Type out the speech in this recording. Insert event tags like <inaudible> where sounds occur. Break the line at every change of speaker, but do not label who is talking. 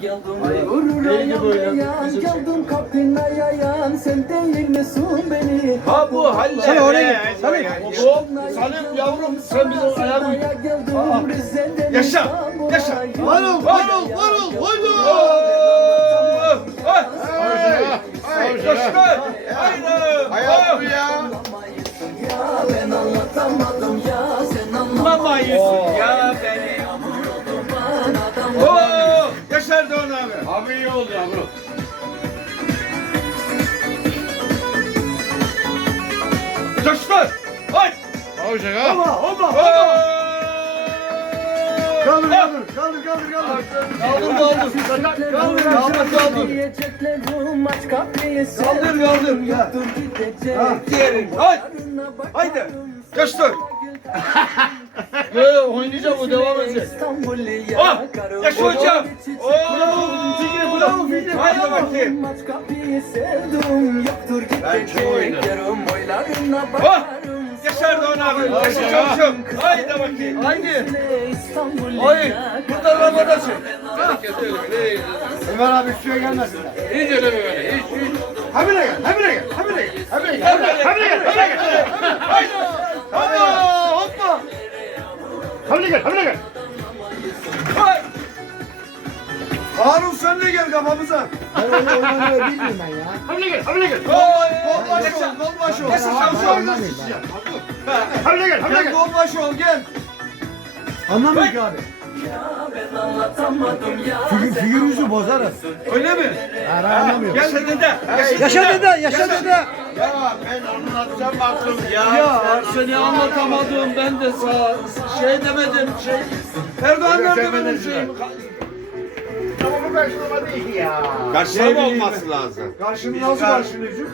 Geldim Geldim kapına yayan Sen değil misin beni
Ha bu halle.
Sen oraya git, Salim.
Salim yavrum sen ayağımı.
Geldim Rize'den
Yaşa, yaşa.
yürüyorum.
Varol, varol, varol. Haydi. Yaşlar. Abi.
Abi iyi oldu yavrum.
Yaşlar. Hay.
Hoşça kal.
Hoppa.
Kaldır kaldır kaldır kaldır kaldır.
Kaldır kaldır. Kaldır kaldır kaldır.
Kapıyı
Kaldır kaldır. Ya.
Dur gidecek
Diğerin. Hay. Haydi. Yaşlar. <laughs> Yo oynayacağım o devam edecek. Ah, yaşa hocam. Oo.
Fikri, bravo Fikri,
Haydi bakayım.
Gidecek Yarım boylarına
Ah, Yaşar Doğan abi. Yaşar çavuşum. Haydi bakayım. Haydi. Hayır. Burada Ramazan
Ömer abi suya gelmesinler.
Hiç öyle mi böyle? Hiç hiç.
Habire gel, habire gel, habire gel, habire gel, habire gel, habire gel, gel, habire gel.
Hay. Harun sen de gel kafamıza.
Ben öyle oynanıyor bilmiyorum ben ya. Habire gel, habire gel.
Gol başı ol. Gol başı ol. Yaşar çavuşum.
Habire gel, habire
Gel
gel.
gol başı ol gel.
Anlamıyor ki abi.
Ben anlatamadım ya
Figür, figürünüzü bozarız.
Öyle mi?
Hayır, anlamıyor.
Yaşa dede.
Yaşa dede, yaşa dede.
Ya ben anlatacağım baktım ya.
Ya seni anlatamadım ben de sağ şey demedim şey. Erdoğan'dan demedim şey.
Ama bu karşılama değil ya.
Karşılama olması lazım.
Karşını nasıl karşılıyorsun?